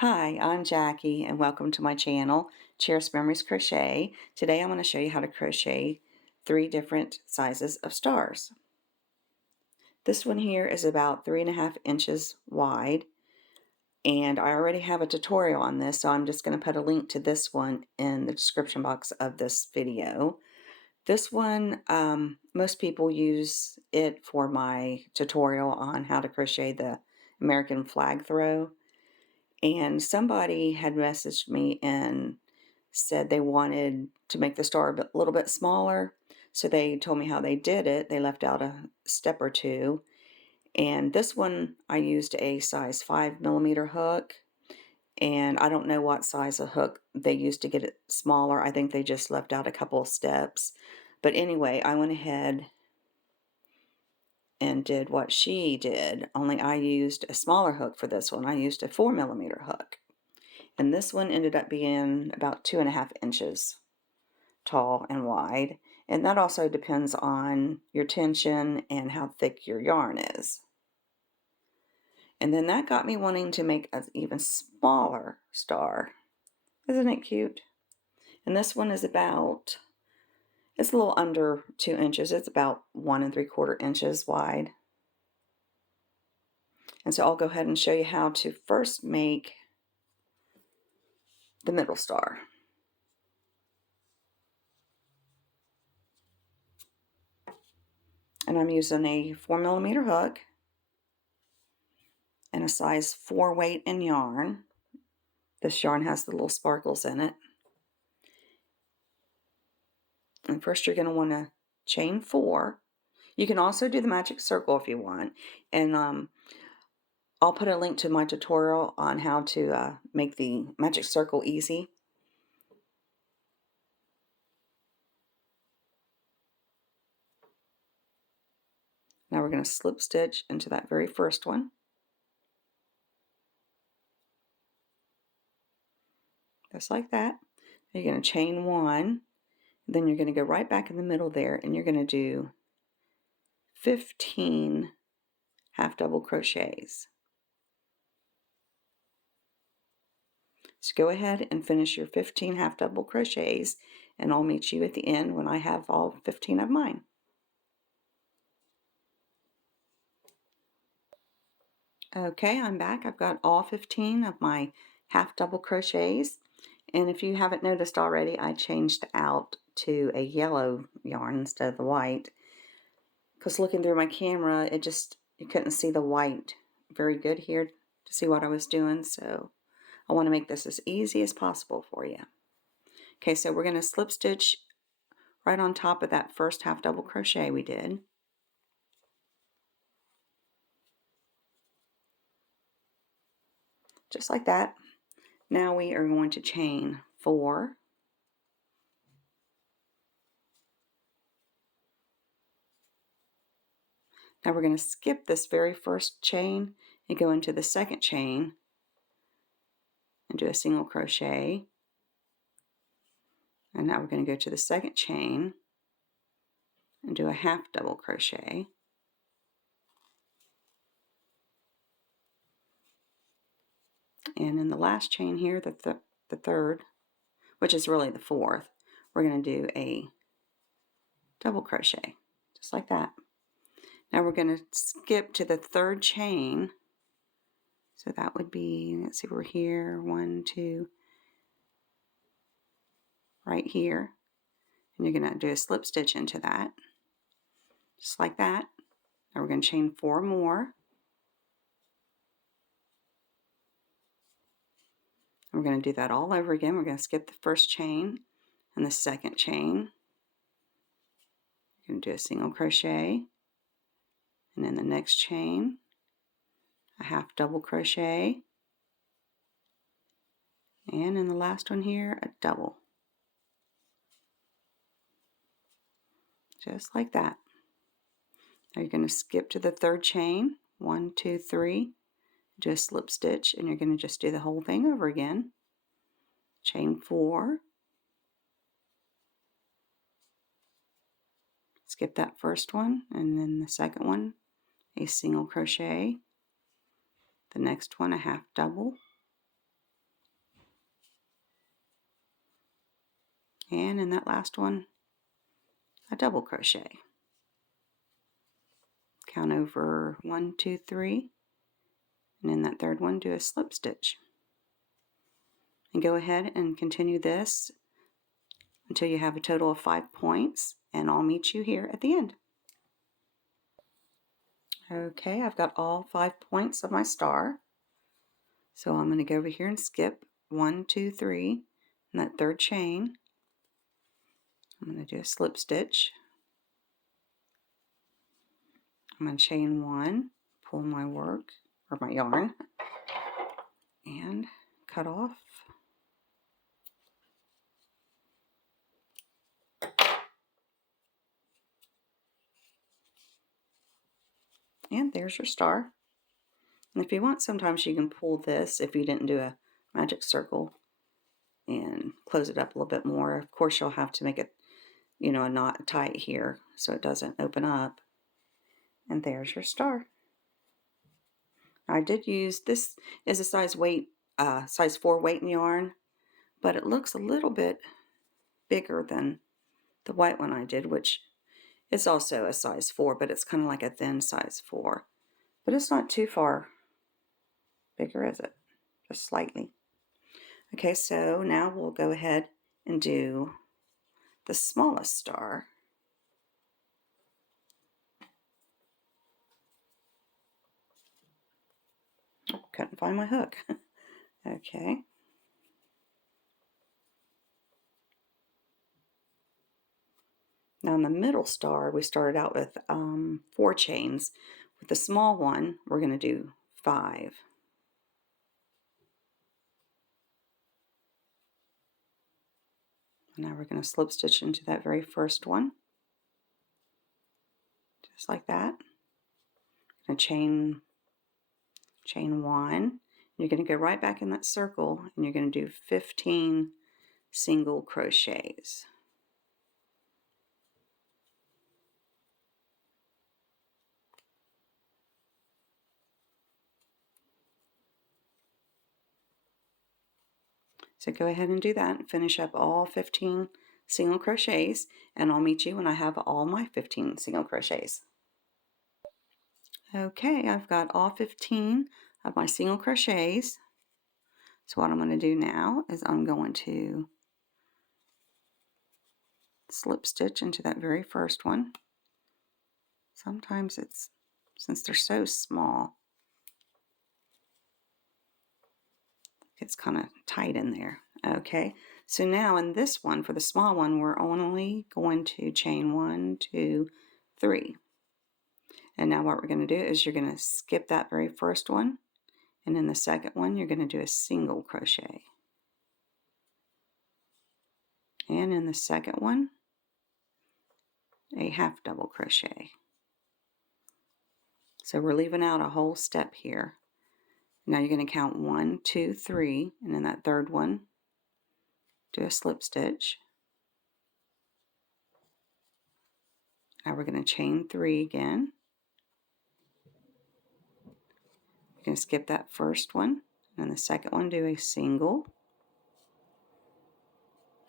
Hi, I'm Jackie and welcome to my channel, Cherished Memories Crochet. Today I'm going to show you how to crochet 3 different sizes of stars. This one here is about 3.5 inches wide, and I already have a tutorial on this, so I'm just going to put a link to this one in the description box of this video. This one, most people use it for my tutorial on how to crochet the American flag throw. And somebody had messaged me and said they wanted to make the star a little bit smaller. So they told me how they did it. They left out a step or two. And this one, I used a size 5mm hook. And I don't know what size of hook they used to get it smaller. I think they just left out a couple of steps. But anyway, I went ahead and did what she did, only I used a smaller hook for this one. I used a 4mm hook. And this one ended up being about 2.5 inches tall and wide. And that also depends on your tension and how thick your yarn is. And then that got me wanting to make an even smaller star. Isn't it cute? And this one is about, it's a little under 2 inches. It's about 1 3/4 inches wide. And so I'll go ahead and show you how to first make the middle star. And I'm using a 4mm hook and a size 4 weight in yarn. This yarn has the little sparkles in it. And first you're going to want to chain 4. You can also do the magic circle if you want. And I'll put a link to my tutorial on how to make the magic circle easy. Now we're going to slip stitch into that very first one. Just like that. You're going to chain 1. Then you're going to go right back in the middle there and you're going to do 15 half double crochets. So go ahead and finish your 15 half double crochets and I'll meet you at the end when I have all 15 of mine. Okay, I'm back. I've got all 15 of my half double crochets, and if you haven't noticed already, I changed out to a yellow yarn instead of the white, because looking through my camera, you couldn't see the white very good here to see what I was doing, so I want to make this as easy as possible for you. Okay, so we're going to slip stitch right on top of that first half double crochet we did. Just like that. Now we are going to chain 4. Now we're going to skip this very first chain and go into the second chain and do a single crochet. And now we're going to go to the second chain and do a half double crochet. And in the last chain here, the third, which is really the fourth, we're going to do a double crochet, just like that. Now we're going to skip to the third chain. So that would be, let's see, we're here, 1, 2, right here. And you're going to do a slip stitch into that, just like that. Now we're going to chain 4 more. We're going to do that all over again. We're going to skip the first chain and the second chain. We're going to do a single crochet, and in the next chain, a half double crochet, and in the last one here, a double. Just like that. Now you're going to skip to the third chain, 1, 2, 3, do a slip stitch, and you're going to just do the whole thing over again. Chain 4, skip that first one, and then the second one, a single crochet, the next one a half double, and in that last one a double crochet. Count over 1, 2, 3, and in that third one do a slip stitch. And go ahead and continue this until you have a total of 5 points, and I'll meet you here at the end. Okay, I've got all 5 points of my star. So I'm going to go over here and skip 1, 2, 3, and that third chain. I'm going to do a slip stitch. I'm going to chain 1, pull my work, or my yarn, and cut off. And there's your star. And if you want, sometimes you can pull this if you didn't do a magic circle and close it up a little bit more. Of course, you'll have to make it, a knot tight here so it doesn't open up. And there's your star. I did use, this is a size 4 weight in yarn, but it looks a little bit bigger than the white one I did, which is also a size 4, but it's kind of like a thin size 4. But it's not too far bigger, is it? Just slightly. Okay, so now we'll go ahead and do the smallest star. Oh, couldn't find my hook. Okay. Now in the middle star, we started out with 4 chains. With the small one, we're going to do 5. Now we're going to slip stitch into that very first one, just like that. Going to chain 1. You're going to go right back in that circle, and you're going to do 15 single crochets. So go ahead and do that and finish up all 15 single crochets, and I'll meet you when I have all my 15 single crochets. Okay, I've got all 15 of my single crochets. So what I'm going to do now is I'm going to slip stitch into that very first one. Sometimes since they're so small, it's kind of tight in there. Okay, so now in this one, for the small one, we're only going to chain 1, 2, 3. And now what we're going to do is you're going to skip that very first one, and in the second one you're going to do a single crochet. And in the second one, a half double crochet. So we're leaving out a whole step here. Now you're going to count 1, 2, 3, and in that third one, do a slip stitch. Now we're going to chain 3 again. You're going to skip that first one, and in the second one, do a single.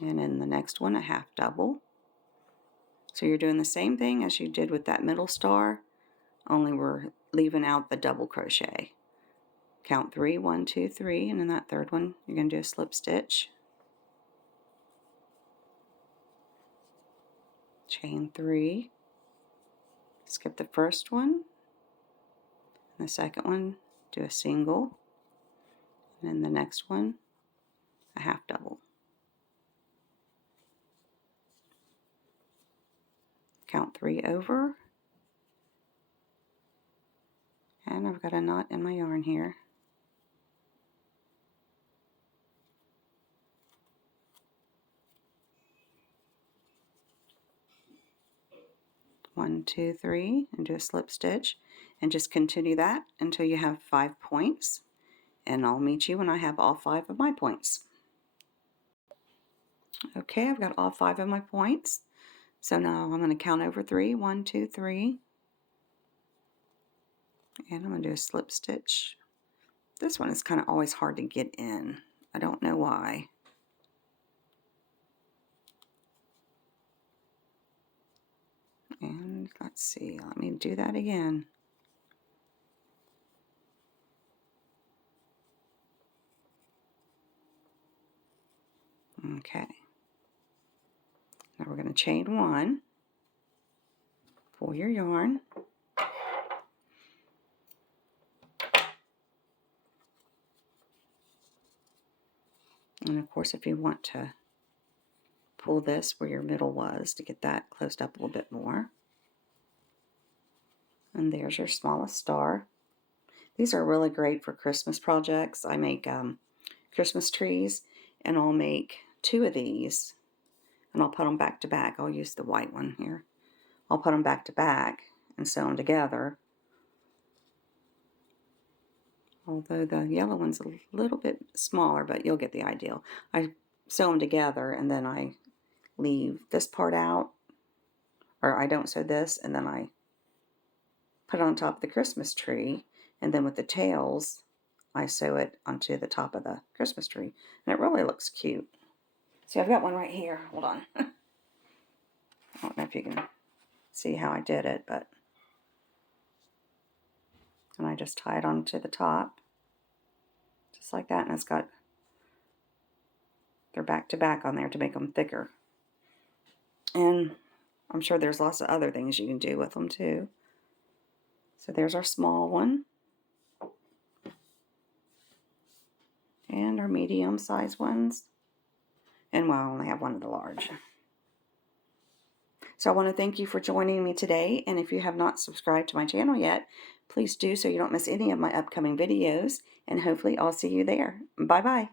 And in the next one, a half double. So you're doing the same thing as you did with that middle star, only we're leaving out the double crochet. Count 3, 1, 2, 3, and in that third one, you're going to do a slip stitch. Chain 3. Skip the first one. And the second one, do a single. And then the next one, a half double. Count 3 over. And I've got a knot in my yarn here. One, two, three, and do a slip stitch, and just continue that until you have 5 points, and I'll meet you when I have all 5 of my points. Okay, I've got all 5 of my points, so now I'm going to count over 3. 1, 2, 3, and I'm going to do a slip stitch. This one is kind of always hard to get in. I don't know why. And let's see, let me do that again. Okay. Now we're going to chain 1, pull your yarn, and of course if you want to pull this where your middle was to get that closed up a little bit more. And there's your smallest star. These are really great for Christmas projects. I make Christmas trees, and I'll make 2 of these, and I'll put them back to back. I'll use the white one here. I'll put them back to back and sew them together. Although the yellow one's a little bit smaller, but you'll get the idea. I sew them together, and then I leave this part out, or I don't sew this, and then I put it on top of the Christmas tree, and then with the tails I sew it onto the top of the Christmas tree, and it really looks cute. See, I've got one right here. Hold on. I don't know if you can see how I did it, but and I just tie it onto the top just like that, and it's got, they're back to back on there to make them thicker. And I'm sure there's lots of other things you can do with them too. So there's our small one, and our medium size ones, and well, I only have one of the large. So I want to thank you for joining me today, and if you have not subscribed to my channel yet, please do so you don't miss any of my upcoming videos, and hopefully I'll see you there. Bye bye.